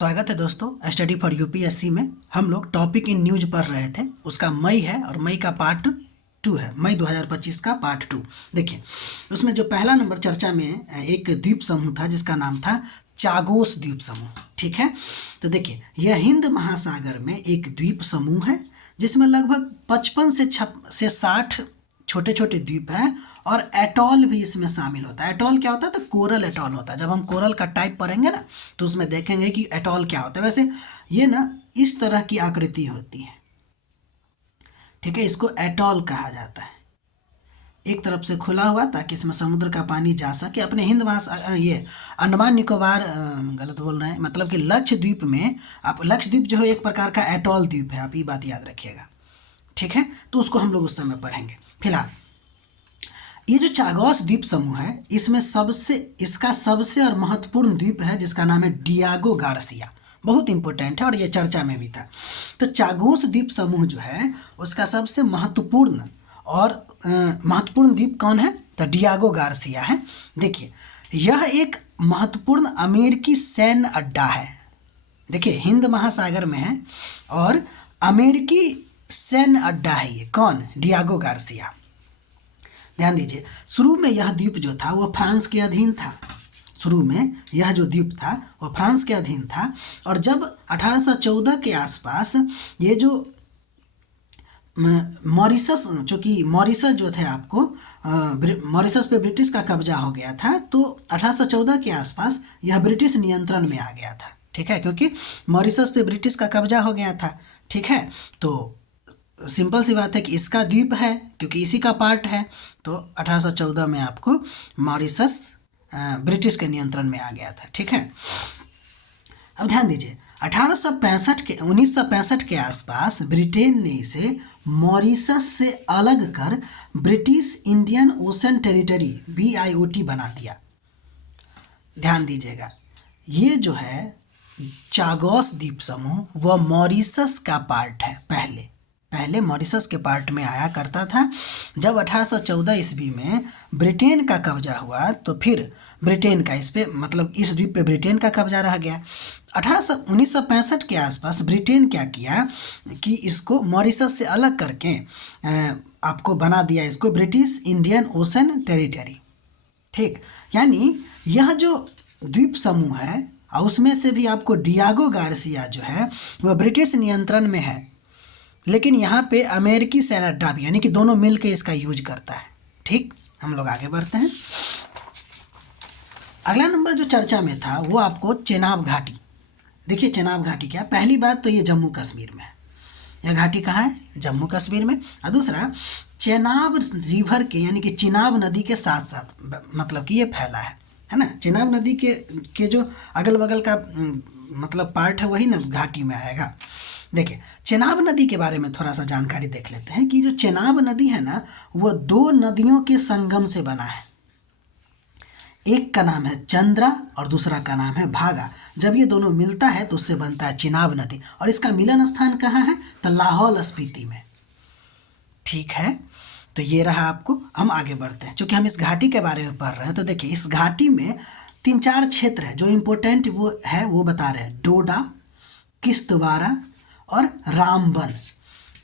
स्वागत है दोस्तों स्टडी फॉर यूपीएससी में। हम लोग टॉपिक इन न्यूज पढ़ रहे थे, उसका मई है और मई का पार्ट 2 है, मई 2025 का पार्ट 2। देखिए उसमें जो पहला नंबर चर्चा में एक द्वीप समूह था जिसका नाम था चागोस द्वीप समूह। ठीक है, तो देखिए यह हिंद महासागर में एक द्वीप समूह है जिसमें लगभग 55 से 60 छोटे छोटे द्वीप हैं और एटॉल भी इसमें शामिल होता है। एटॉल क्या होता है? तो कोरल एटॉल होता है। जब हम कोरल का टाइप पढ़ेंगे ना तो उसमें देखेंगे कि एटॉल क्या होता है। वैसे ये ना इस तरह की आकृति होती है, ठीक है, इसको एटॉल कहा जाता है। एक तरफ से खुला हुआ ताकि इसमें समुद्र का पानी जा सके। अपने हिंद महासागर ये अंडमान निकोबार गलत बोल रहे हैं, मतलब कि लक्षद्वीप में आप लक्षद्वीप जो है एक प्रकार का एटॉल द्वीप है, आप ये बात याद रखिएगा। ठीक है, तो उसको हम लोग उस समय पढ़ेंगे। फिलहाल ये जो चागोस द्वीप समूह है इसमें इसका सबसे और महत्वपूर्ण द्वीप है जिसका नाम है डियागो गार्सिया। बहुत इंपॉर्टेंट है और ये चर्चा में भी था। तो चागोस द्वीप समूह जो है उसका सबसे महत्वपूर्ण द्वीप कौन है? तो डियागो गार्सिया है। देखिए यह एक महत्वपूर्ण अमेरिकी सैन्य अड्डा है। देखिए हिंद महासागर में है और अमेरिकी सैन्य अड्डा है ये। कौन? Diego Garcia. ध्यान दीजिए, शुरू में यह द्वीप जो था वो फ्रांस के अधीन था। शुरू में यह जो द्वीप था वो फ्रांस के अधीन था और जब 1814 के आसपास ये जो मॉरिशस, चूँकि मॉरिशस जो थे आपको मॉरिशस पे ब्रिटिश का कब्जा हो गया था, तो 1814 के आसपास यह ब्रिटिश नियंत्रण में आ गया था। ठीक है, क्योंकि मॉरिशस पे ब्रिटिश का कब्जा हो गया था। ठीक है, तो सिंपल सी बात है कि इसका द्वीप है क्योंकि इसी का पार्ट है, तो 1814 में आपको मॉरिशस ब्रिटिश के नियंत्रण में आ गया था। ठीक है, अब ध्यान दीजिए 1965 के आसपास ब्रिटेन ने इसे मॉरिशस से अलग कर British Indian ocean territory BIOT बना दिया। ध्यान दीजिएगा, ये जो है चागोस द्वीप समूह वह मॉरिशस का पार्ट है। पहले मॉरिशस के पार्ट में आया करता था। जब 1814 ईस्वी में ब्रिटेन का कब्जा हुआ तो फिर ब्रिटेन का इस पे मतलब इस द्वीप पे ब्रिटेन का कब्जा रह गया। 1965 के आसपास ब्रिटेन क्या किया कि इसको मॉरिशस से अलग करके आपको बना दिया इसको ब्रिटिश इंडियन ओशन टेरिटरी। ठीक, यानी यह जो द्वीप समूह है और उसमें से भी आपको डियागो गार्सिया जो है वह ब्रिटिश नियंत्रण में है, लेकिन यहाँ पे अमेरिकी सैन्य अड्डा भी, यानी कि दोनों मिल के इसका यूज करता है। ठीक, हम लोग आगे बढ़ते हैं। अगला नंबर जो चर्चा में था वो आपको चेनाब घाटी। देखिए चेनाब घाटी क्या? पहली बात तो ये जम्मू कश्मीर में है। यह घाटी कहाँ है? जम्मू कश्मीर में। और दूसरा चेनाब रिवर के यानी कि चिनाब नदी के साथ साथ मतलब कि ये फैला है ना। चिनाब नदी के जो अगल बगल का मतलब पार्ट है वही ना घाटी में आएगा। देखिए चेनाब नदी के बारे में थोड़ा सा जानकारी देख लेते हैं कि जो चेनाब नदी है ना वो दो नदियों के संगम से बना है। एक का नाम है चंद्रा और दूसरा का नाम है भागा। जब ये दोनों मिलता है तो उससे बनता है चिनाब नदी और इसका मिलन स्थान कहाँ है? तो लाहौल स्पीति में। ठीक है, तो ये रहा आपको। हम आगे बढ़ते हैं, चूँकि हम इस घाटी के बारे में पढ़ रहे हैं। तो देखिए इस घाटी में 3-4 क्षेत्र है जो इम्पोर्टेंट वो बता रहे हैं। डोडा, किश्तवाड़ा और रामबन।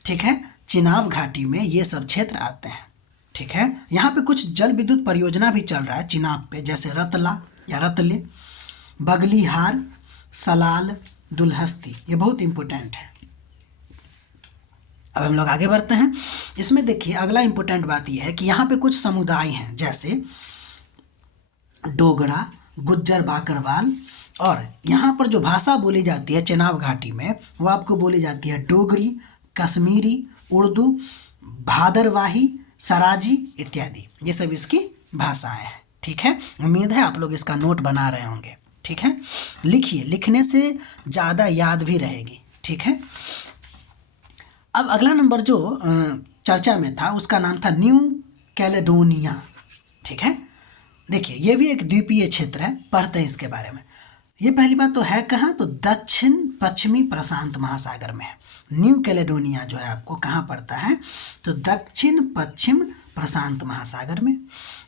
ठीक है, चिनाब घाटी में ये सब क्षेत्र आते हैं। ठीक है, यहाँ पे कुछ जल विद्युत परियोजना भी चल रहा है चिनाब पे, जैसे रतला या रतले, बगलीहार, सलाल, दुलहस्ती। ये बहुत इम्पोर्टेंट है। अब हम लोग आगे बढ़ते हैं। इसमें देखिए अगला इम्पोर्टेंट बात यह है कि यहाँ पे कुछ समुदाय हैं जैसे डोगरा, गुज्जर, बाकरवाल, और यहाँ पर जो भाषा बोली जाती है चेनाब घाटी में वो आपको बोली जाती है डोगरी, कश्मीरी, उर्दू, भादरवाही, सराजी इत्यादि। ये सब इसकी भाषाएं हैं। ठीक है, उम्मीद है आप लोग इसका नोट बना रहे होंगे। ठीक है, लिखिए, लिखने से ज़्यादा याद भी रहेगी। ठीक है, अब अगला नंबर जो चर्चा में था उसका नाम था न्यू कैलेडोनिया। ठीक है, देखिए ये भी एक द्वीपीय क्षेत्र है, पढ़ते हैं इसके बारे में। ये पहली बात तो है कहाँ? तो दक्षिण पश्चिमी प्रशांत महासागर में है। न्यू कैलेडोनिया जो है आपको कहाँ पड़ता है? तो दक्षिण पश्चिम प्रशांत महासागर में।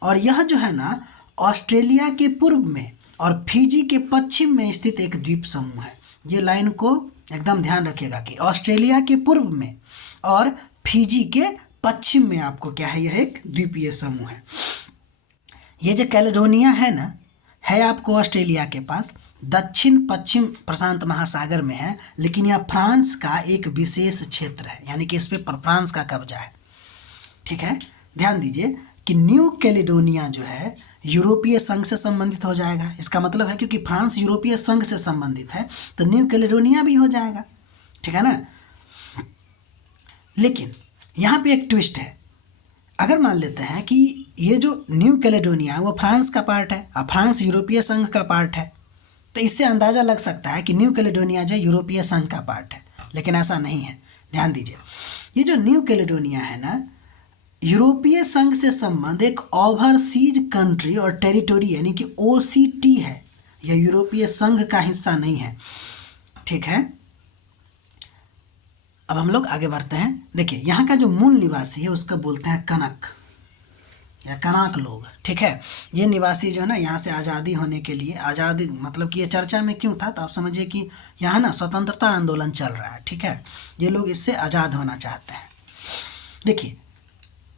और यह जो है ना ऑस्ट्रेलिया के पूर्व में और फिजी के पश्चिम में स्थित एक द्वीप समूह है ये लाइन को एकदम ध्यान रखिएगा कि ऑस्ट्रेलिया के पूर्व में और फिजी के पश्चिम में आपको क्या है, यह एक द्वीपीय समूह है। ये जो कैलेडोनिया है ना, है आपको ऑस्ट्रेलिया के पास, दक्षिण पश्चिम प्रशांत महासागर में है, लेकिन यह फ्रांस का एक विशेष क्षेत्र है, यानी कि इस पे फ्रांस का कब्जा है। ठीक है, ध्यान दीजिए कि न्यू कैलेडोनिया जो है यूरोपीय संघ से संबंधित हो जाएगा। इसका मतलब है क्योंकि फ्रांस यूरोपीय संघ से संबंधित है तो न्यू कैलेडोनिया भी हो जाएगा। ठीक है ना। लेकिन यहाँ पे एक ट्विस्ट है। अगर मान लेते हैं कि ये जो न्यू कैलेडोनिया है वो फ्रांस का पार्ट है और फ्रांस यूरोपीय संघ का पार्ट है, तो इससे अंदाज़ा लग सकता है कि न्यू कैलेडोनिया जो यूरोपीय संघ का पार्ट है, लेकिन ऐसा नहीं है। ध्यान दीजिए, ये जो न्यू कैलेडोनिया है ना, यूरोपीय संघ से संबंध एक ओवरसीज कंट्री और टेरिटोरी यानी कि OCT है, यह यूरोपीय संघ का हिस्सा नहीं है। ठीक है, अब हम लोग आगे बढ़ते हैं। देखिए, यहाँ का जो मूल निवासी है उसका बोलते हैं कनक या कनाक लोग। ठीक है, ये निवासी जो है ना, यहाँ से आज़ादी होने के लिए, आज़ादी मतलब कि ये चर्चा में क्यों था, तो आप समझिए कि यहाँ ना स्वतंत्रता आंदोलन चल रहा है। ठीक है, ये लोग इससे आज़ाद होना चाहते हैं। देखिए,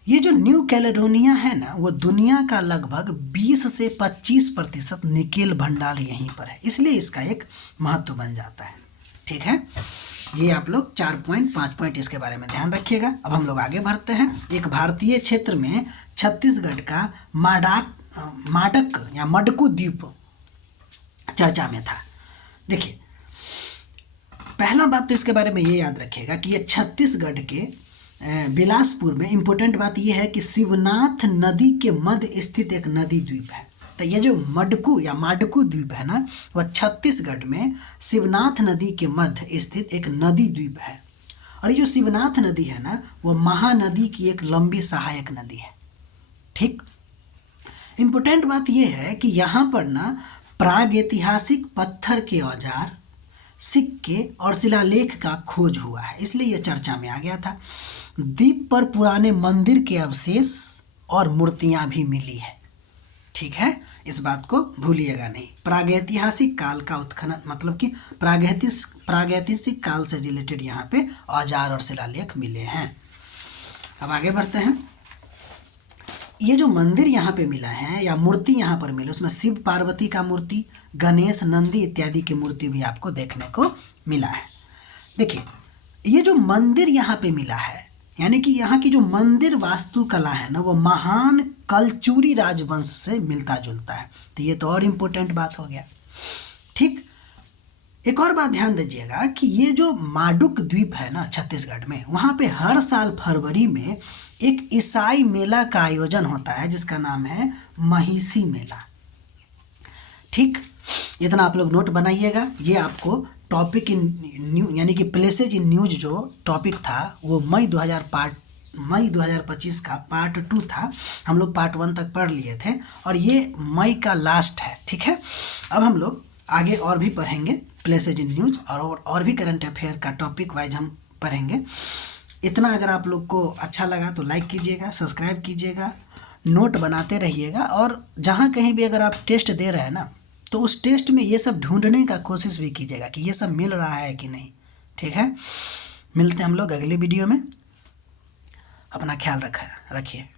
ये जो न्यू कैलेडोनिया है ना, वो दुनिया का लगभग 20 से 25% निकेल भंडार यहीं पर है, इसलिए इसका एक महत्व बन जाता है। ठीक है, ये आप लोग 4 पॉइंट 5 पॉइंट इसके बारे में ध्यान रखिएगा। अब हम लोग आगे बढ़ते हैं। एक भारतीय क्षेत्र में छत्तीसगढ़ का माडक या मडकू द्वीप चर्चा में था। देखिए, पहला बात तो इसके बारे में ये याद रखिएगा कि ये छत्तीसगढ़ के बिलासपुर में, इम्पोर्टेंट बात ये है कि शिवनाथ नदी के मध्य स्थित एक नदी द्वीप है। तो ये जो मडकू या माडकू द्वीप है ना, वह छत्तीसगढ़ में शिवनाथ नदी के मध्य स्थित एक नदी द्वीप है। और ये जो शिवनाथ नदी है ना, वो महानदी की एक लंबी सहायक नदी है। ठीक, इम्पोर्टेंट बात यह है कि यहाँ पर ना प्रागैतिहासिक पत्थर के औजार, सिक्के और शिलालेख का खोज हुआ है, इसलिए यह चर्चा में आ गया था। द्वीप पर पुराने मंदिर के अवशेष और मूर्तियां भी मिली है। ठीक है, इस बात को भूलिएगा नहीं। प्रागैतिहासिक काल का उत्खनन मतलब कि प्रागैतिहासिक काल से रिलेटेड यहाँ पे औजार और शिलालेख मिले हैं। अब आगे बढ़ते हैं। ये जो मंदिर यहाँ पे मिला है या मूर्ति यहाँ पर मिली, उसमें शिव पार्वती का मूर्ति, गणेश, नंदी इत्यादि की मूर्ति भी आपको देखने को मिला है। देखिए, ये जो मंदिर यहाँ पे मिला है, यानी कि यहाँ की जो मंदिर वास्तुकला है ना, वो महान कलचुरी राजवंश से मिलता जुलता है। तो ये तो और इम्पोर्टेंट बात हो गया। ठीक, एक और बात ध्यान दीजिएगा कि ये जो माडुक द्वीप है ना छत्तीसगढ़ में, वहाँ पे हर साल फरवरी में एक ईसाई मेला का आयोजन होता है जिसका नाम है महिषी मेला। ठीक, इतना आप लोग नोट बनाइएगा। ये आपको टॉपिक इन न्यू यानी कि प्लेसेज इन न्यूज जो टॉपिक था वो मई 2025 का पार्ट 2 था। हम लोग पार्ट 1 तक पढ़ लिए थे और ये मई का लास्ट है। ठीक है, अब हम लोग आगे और भी पढ़ेंगे प्लेसेज इन न्यूज और भी करंट अफेयर का टॉपिक वाइज हम पढ़ेंगे। इतना अगर आप लोग को अच्छा लगा तो लाइक कीजिएगा, सब्सक्राइब कीजिएगा, नोट बनाते रहिएगा। और जहाँ कहीं भी अगर आप टेस्ट दे रहे हैं ना, तो उस टेस्ट में ये सब ढूंढने का कोशिश भी कीजिएगा कि ये सब मिल रहा है कि नहीं। ठीक है, मिलते हैं हम लोग अगले वीडियो में। अपना ख्याल रखिए।